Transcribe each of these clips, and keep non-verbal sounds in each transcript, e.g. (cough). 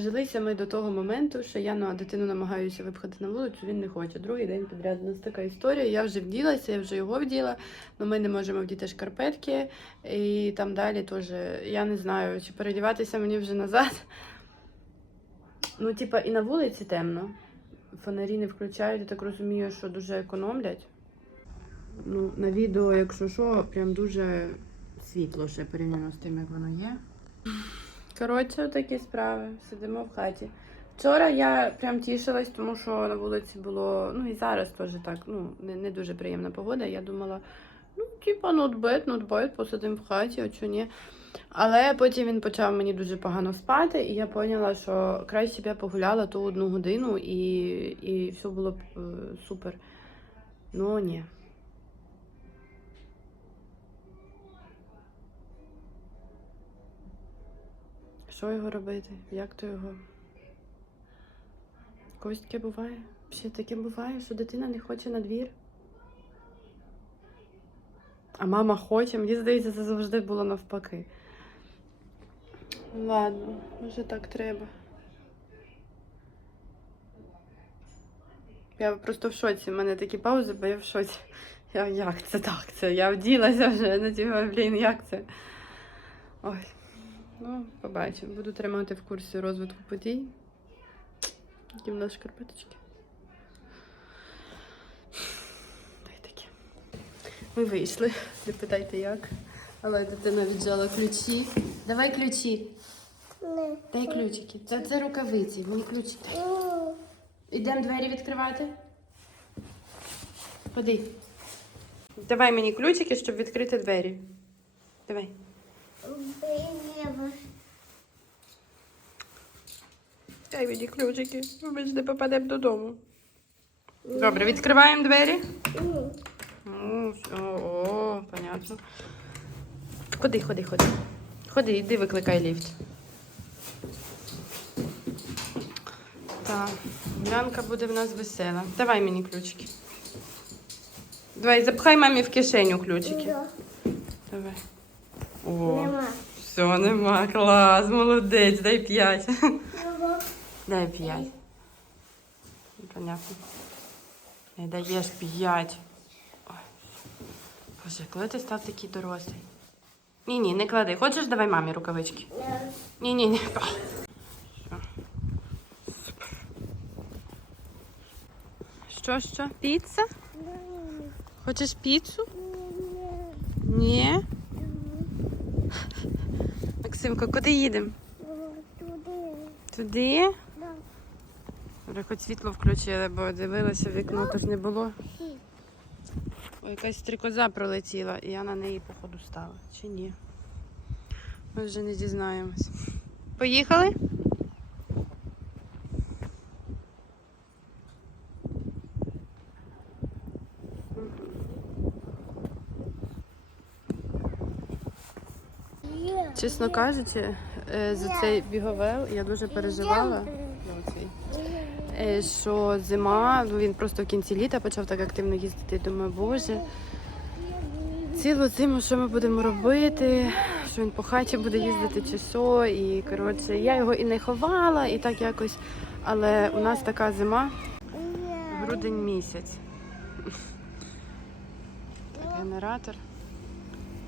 дожилися ми до того моменту, що я на дитину намагаюся випхати на вулицю, він не хоче. Другий день підряд у нас така історія. Я вже вділася, я вже його вділа, але ми не можемо вдіти шкарпетки. І там далі теж я не знаю, чи передіватися мені вже назад. Ну, типа, і на вулиці темно. Фонарі не включають, я так розумію, що дуже економлять. Ну, на відео, якщо що, прям дуже світло ще порівняно з тим, як воно є. Коротше, такі справи. Сидимо в хаті. Вчора я прям тішилась, тому що на вулиці було, ну і зараз теж так, ну, не, не дуже приємна погода. Я думала, ну, типа, not bad, посидимо в хаті, а чого ні. Але потім він почав мені дуже погано спати, і я поняла, що краще б я погуляла ту одну годину і, і все було б е, супер. Ну ні. Що його робити? Як то його? Когось таке буває? Ще таке буває, що дитина не хоче на двір. А мама хоче, мені здається, це завжди було навпаки. Ладно, може так треба. Я просто в шоці. У мене такі паузи, бо я в шоці. Я, як це так? Це я вділася вже, ну типа, блін, як це? Ой. Ну, побачимо. Буду тримати в курсі розвитку подій. Які в нас шкарпеточки. Та й таке. Ми вийшли. Не питайте як. Але дитина віджала ключі. Давай ключі. Не. Дай ключики. Це, це рукавиці. Мені ключі дай. Ідемо двері відкривати. Ходи. Давай мені ключики, щоб відкрити двері. Давай. Дай мені ключики. Ми ж не попадемо додому. Добре, відкриваємо двері. Ну, все, о, понятно. Ходи, ходи, ходи. Ходи, іди викликай ліфт. Так, Янка буде в нас весела. Давай мені ключики. Давай, запхай мамі в кишеню ключики. да. Давай. О, Нема. все, нема. Клас, молодець, дай п'ять. Дай п'ять. Понятно. Не даєш п'ять. Боже, коли ти став такий дорослий? Ні, ні, не клади. Хочеш, давай мамі рукавички. Ні, ні, ні. Що, що? Піца? Хочеш піцу? Ні. Максимко, куди їдемо? Туди. Туди? Да. Добре, хоч світло включили, бо дивилася в вікно, тут не було. Ой, якась стрікоза пролетіла, і я на неї, походу, стала. Чи ні? Ми вже не дізнаємось. Поїхали? Чесно кажучи, е, за цей біговел я дуже переживала. Е, Що зима, ну він просто в кінці літа почав так активно їздити. Думаю, боже, цілу зиму що ми будемо робити? Що він по хаті буде їздити чи що. І коротше, я його і не ховала, і так якось. Але у нас така зима, грудень місяць. Так, генератор.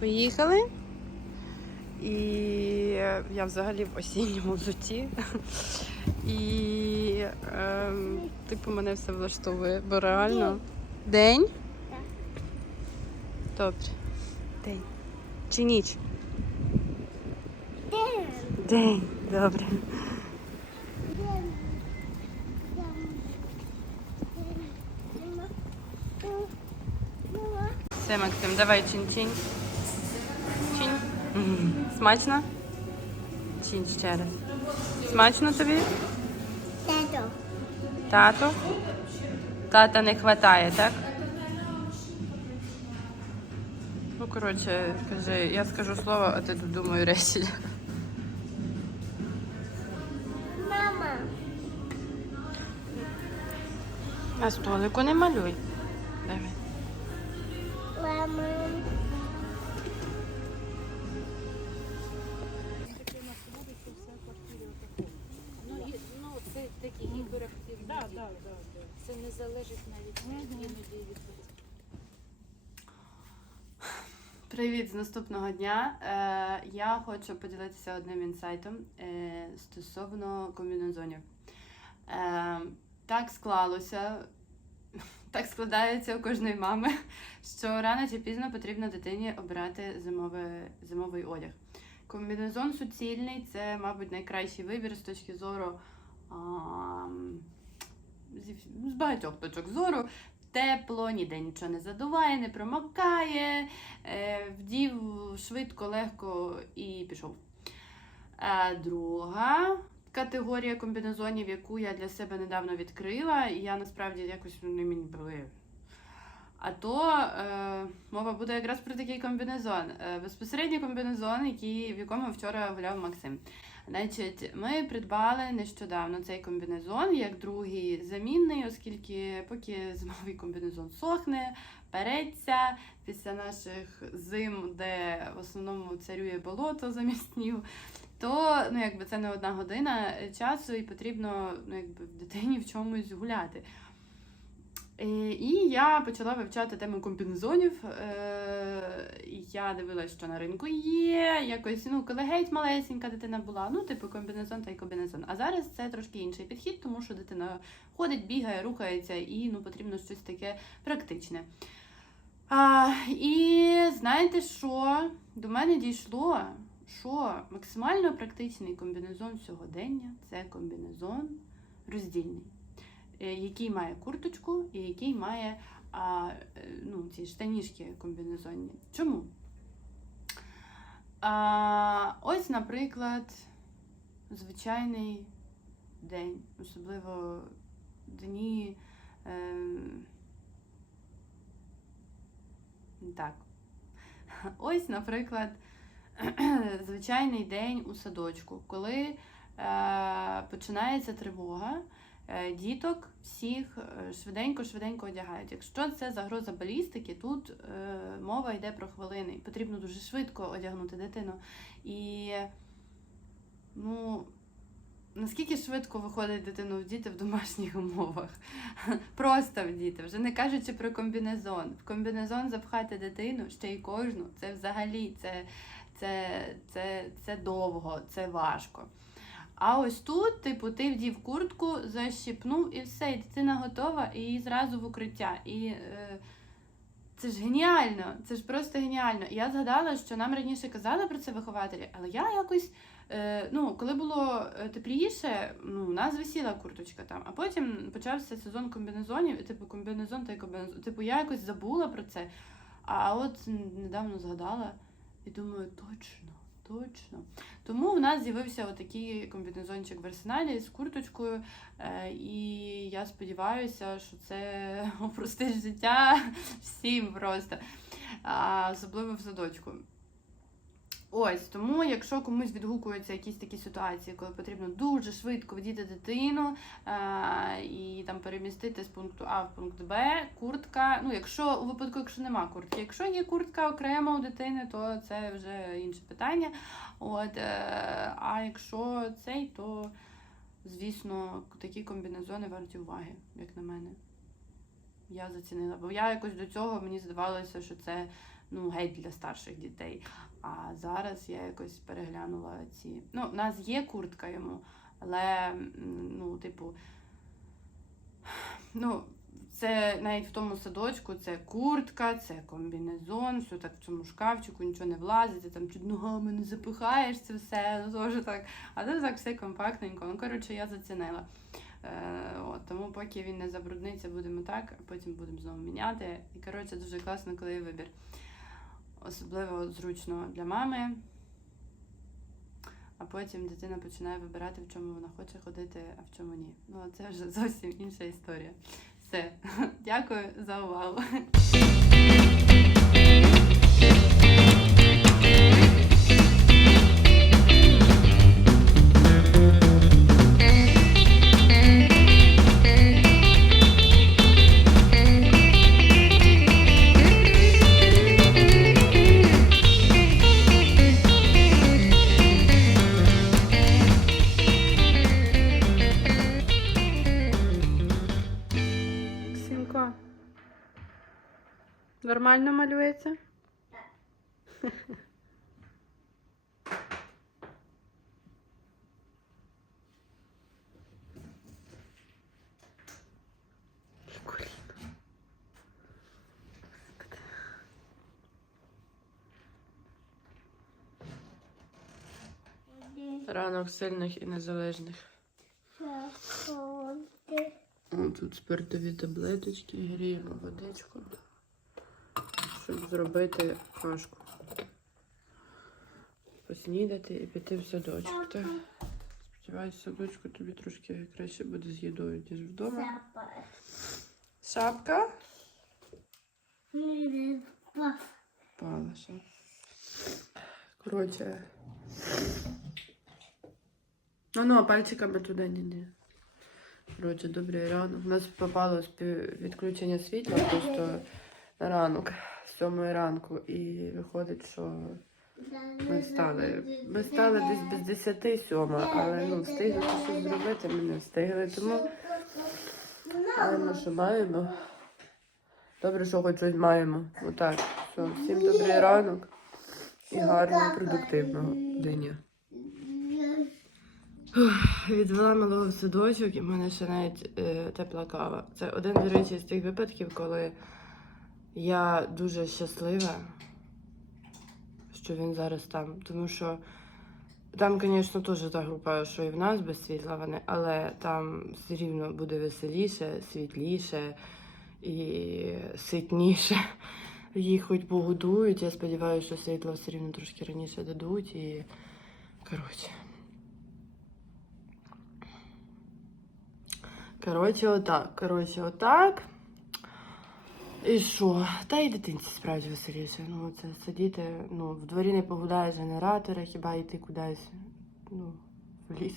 Поїхали. І я взагалі в осінньому взутті. І ем, типу мене все влаштовує, бо реально. День? Добре. День. Чи ніч? Де? День. Добре. Все, Максим, давай чин-чин. Смачно? Чинь ще раз. Смачно тобі? Тато. Тато? Тата не хватає, так? Ну, коротше, кажи, я скажу слово, а ти додумаю речення. Мама. На столику не малюй. Давай. З наступного дня. Е, я хочу поділитися одним інсайтом е, стосовно комбінезонів. Е, так склалося, (laughs) так складається у кожної мами, що рано чи пізно потрібно дитині обирати зимове, зимовий одяг. Комбінезон суцільний це, мабуть, найкращий вибір з точки зору а, з багатьох точок зору. Тепло, ніде нічого не задуває, не промокає, е, вдів швидко, легко і пішов. Е, друга категорія комбінезонів, яку я для себе недавно відкрила, і я насправді якось вони мені були. А то е, мова буде якраз про такий комбінезон. Е, безпосередньо комбінезон, який, в якому вчора гуляв Максим. Значить, ми придбали нещодавно цей комбінезон як другий замінний, оскільки поки зимовий (laughs) комбінезон сохне, переться після наших зим, де в основному царює болото замість снігу, то ну, якби це не одна година часу і потрібно ну, якби, дитині в чомусь гуляти. Е, І я почала вивчати тему комбінезонів. Е, Я дивилася, що на ринку є. Якось, ну, коли геть малесенька дитина була, ну, типу комбінезон та й комбінезон. А зараз це трошки інший підхід, тому що дитина ходить, бігає, рухається, і ну, потрібно щось таке практичне. А, і знаєте що? До мене дійшло, що максимально практичний комбінезон сьогодення це комбінезон роздільний який має курточку і який має а, е, ну, ці штанішки комбінезонні. Чому? А, ось, наприклад, звичайний день, особливо дні. Е, так. (laughs) Ось, наприклад, (clears throat) звичайний день у садочку, коли е, починається тривога, е, діток всіх е, швиденько-швиденько одягають. Якщо це загроза балістики, тут е, мова йде про хвилини. Потрібно дуже швидко одягнути дитину. І ну, наскільки швидко виходить дитину вдіти в домашніх умовах? (laughs) Просто вдіти, вже не кажучи про комбінезон. В комбінезон запхати дитину, ще й кожну, це взагалі це, це, це, це довго, це важко. А ось тут, типу, ти вдів куртку, защіпнув і все, і дитина готова, і її зразу в укриття. І е, це ж геніально, це ж просто геніально. Я згадала, що нам раніше казали про це вихователі, але я якось, е, ну, коли було е, тепліше, ну, у нас висіла курточка там, а потім почався сезон комбінезонів, і типу комбінезон та й комбінезон. Типу, я якось забула про це. А от недавно згадала і думаю, точно. Точно. Тому в нас з'явився отакий комбінезончик в арсеналі з курточкою. Е, і я сподіваюся, що це (laughs) упростить життя всім просто, особливо в садочку. Ось тому, якщо комусь відгукуються якісь такі ситуації, коли потрібно дуже швидко вдіти дитину а, і там перемістити з пункту А в пункт Б, куртка. Ну, якщо у випадку, якщо нема куртки, якщо є куртка окремо у дитини, то це вже інше питання. От, е, а якщо цей, то звісно такі комбінезони варті уваги, як на мене. Я зацінила. Бо я якось до цього мені здавалося, що це ну, геть для старших дітей. А зараз я якось переглянула ці. Ну, у нас є куртка йому, але ну, типу, ну, це навіть в тому садочку це куртка, це комбінезон, все так в цьому шкафчику, нічого не влазить, ти там чуть ногами не запихаєш це все, ну, так. А тут так все компактненько. Ну, коротше, я зацінила. Е, от, тому поки він не забрудниться, будемо так, а потім будемо знову міняти. І коротше, дуже класно, коли є вибір. Особливо зручно для мами. А потім дитина починає вибирати, в чому вона хоче ходити, а в чому ні. Ну, це вже зовсім інша історія. Все, (laughs) дякую за увагу. Нормально малюється? Ранок сильних і незалежних. Тут спиртові таблеточки, гріємо водичку, щоб зробити кашку. Поснідати і піти в садочок. Так? Сподіваюсь, в садочку тобі трошки краще буде з їдою, ніж вдома. Шапка? Запах. Пала шапка. Коротше. Ну ну, а пальчиками туди ні ні. Коротше, добрий ранок. У нас попало спів- відключення світла просто на ранок, 7 ранку. І виходить, що ми встали. Ми стали десь без 10 сьома, але ну, встигли щось зробити, ми не встигли. Тому але ми що маємо. Добре, що хоч щось маємо. Отак. Все. Всім добрий ранок і гарного, продуктивного дня. Відвела малого в садочок, і в мене ще навіть е, тепла кава. Це один, до речі, з тих випадків, коли я дуже щаслива, що він зараз там. Тому що там, звісно, теж та група, що і в нас без світла вони, але там все рівно буде веселіше, світліше і ситніше. Їх хоч погодують. Я сподіваюся, що світло все рівно трошки раніше дадуть і коротше. Коротше, отак. Коротше, отак. І що? Та й дитинці справді веселіше. Ну, це сидіти, ну, в дворі не погуляєш генератора, хіба йти кудись. Ну, в ліс.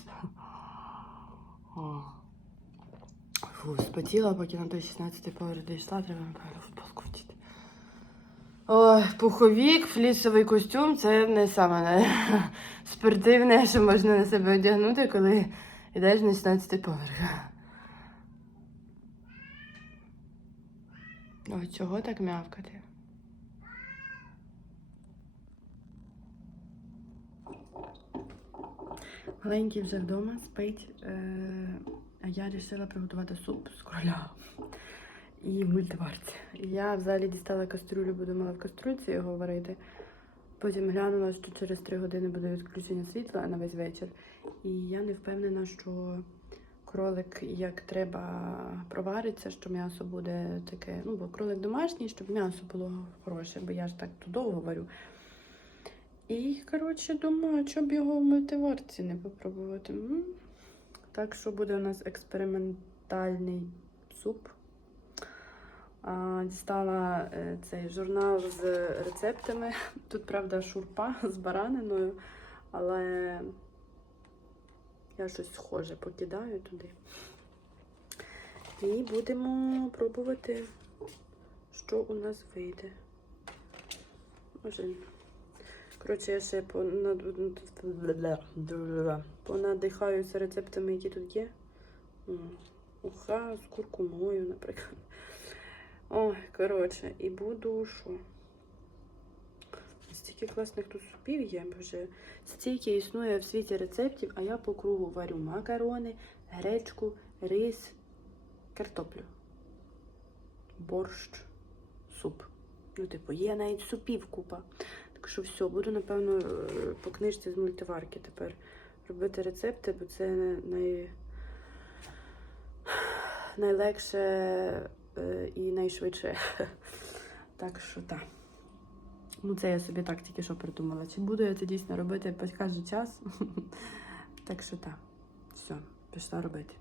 Фу, спотіла, поки на той 16-й поверх дійшла, треба напевно футболку вдіти. Ой, пуховік, флісовий костюм це не саме не спортивне, що можна на себе одягнути, коли йдеш на 16 поверх. Ой, чого так м'явкати? Маленький вже вдома спить, е, а я вирішила приготувати суп з кроля і в мультиварці. Я взагалі дістала кастрюлю, буду мала в кастрюльці його варити. Потім глянула, що через 3 години буде відключення світла на весь вечір. І я не впевнена, що кролик як треба провариться, що м'ясо буде таке. Ну, бо кролик домашній, щоб м'ясо було хороше, бо я ж так то довго варю. І, коротше, думаю, щоб його в мультиварці не попробувати. М. Так що буде у нас експериментальний суп. А, Дістала е, цей журнал з рецептами. Тут, правда, шурпа з бараниною, але я щось схоже покидаю туди. І будемо пробувати, що у нас вийде. Може. Коротше, я ще понад- понадихаюся рецептами, які тут є. Уха з куркумою, наприклад. Ой, коротше, і буду що? Стільки класних тут супів є, боже. Стільки існує в світі рецептів, а я по кругу варю макарони, гречку, рис, картоплю, борщ, суп. Ну, типу, є навіть супів купа. Так що все, буду, напевно, е, по книжці з мультиварки тепер робити рецепти, бо це най... найлегше е, і найшвидше. (laughs) Так що так. Ну, це я собі так тільки що придумала. Чи буду я це дійсно робити, покаже час. (laughs) Так що так. Все, пішла робити.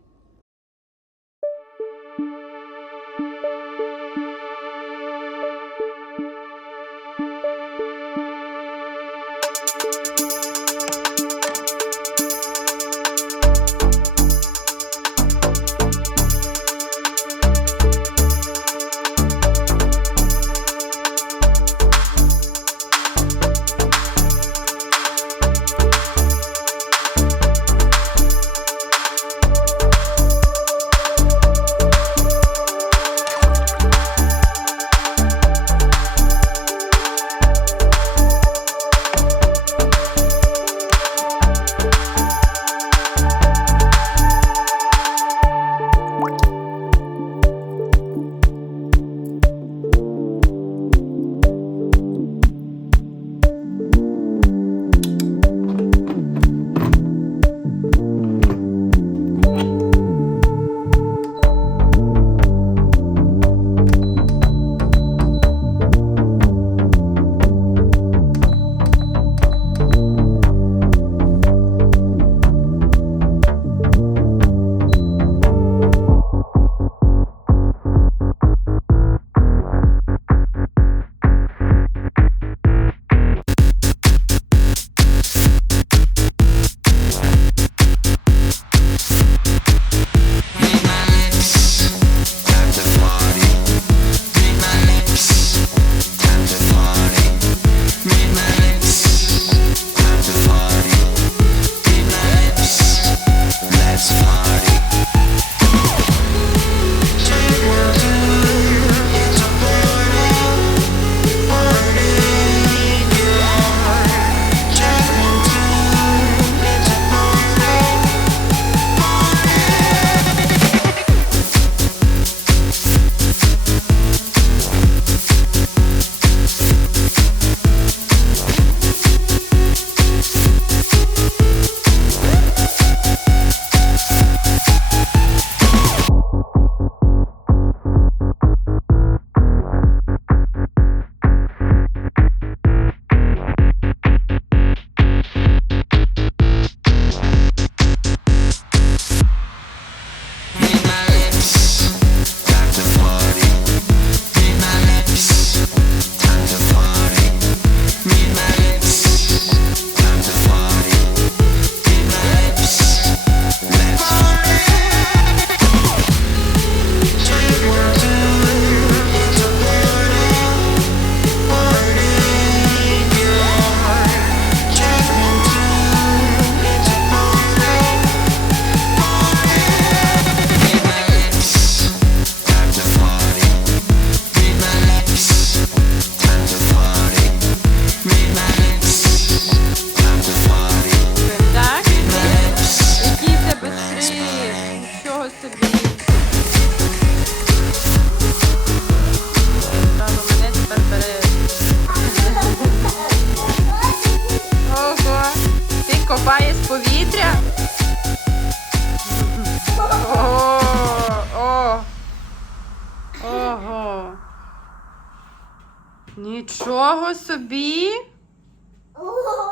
Нічого собі.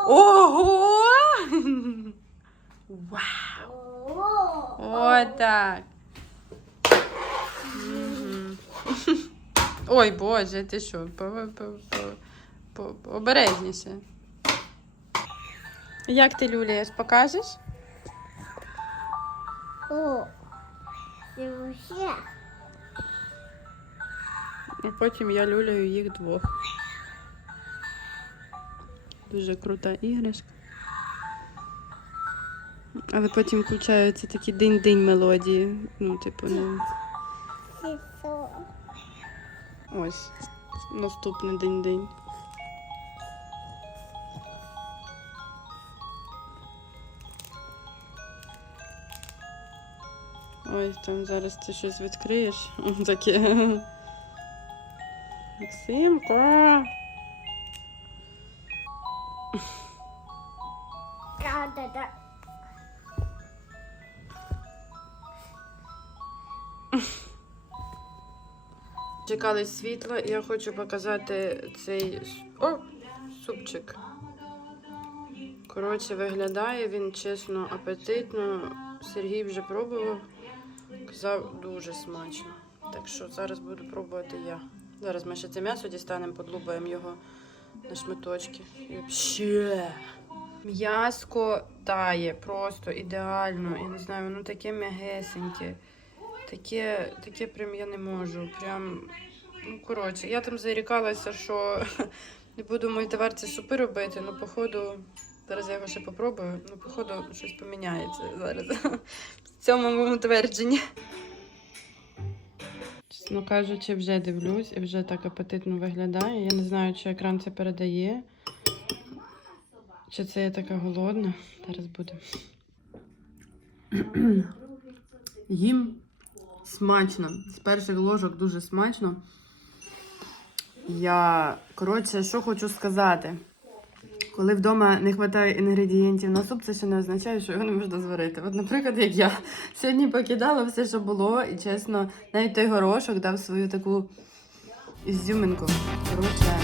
Ого! Вау! Отак. (laughs) Ой, Боже, ти що? Обережніше. Як ти люляєш, покажеш? О. Дивися. А потім я люляю їх двох. Дуже крута іграшка. Але потім включаються такі динь-динь мелодії. Ну, типу. Сісо. Ось. Наступний динь-динь. Ой, там зараз ти щось відкриєш. (laughs) Таке. Максимка. Да-да-да. Чекали світла, і я хочу показати цей О, супчик. Коротше, виглядає він чесно апетитно. Сергій вже пробував. Казав дуже смачно. Так що зараз буду пробувати я. Зараз ми ще це м'ясо дістанемо, подлубаємо його на шматочки. Вообще. М'яско тає просто ідеально. Я не знаю, воно таке м'ягесеньке. Таке, таке прям я не можу. Прям, ну коротше, я там зарікалася, що не (laughs) буду мультиварці супи робити, ну походу, зараз я його ще попробую, ну походу щось поміняється зараз (laughs) в цьому твердженні. Чесно кажучи, вже дивлюсь і вже так апетитно виглядає. Я не знаю, чи екран це передає. Чи це я така голодна? Зараз буде. Їм смачно. З перших ложок дуже смачно. Я, коротше, що хочу сказати. Коли вдома не вистачає інгредієнтів на суп, це ще не означає, що його не можна зварити. От, наприклад, як я сьогодні покидала все, що було, і чесно, навіть той горошок дав свою таку ізюминку. Коротше,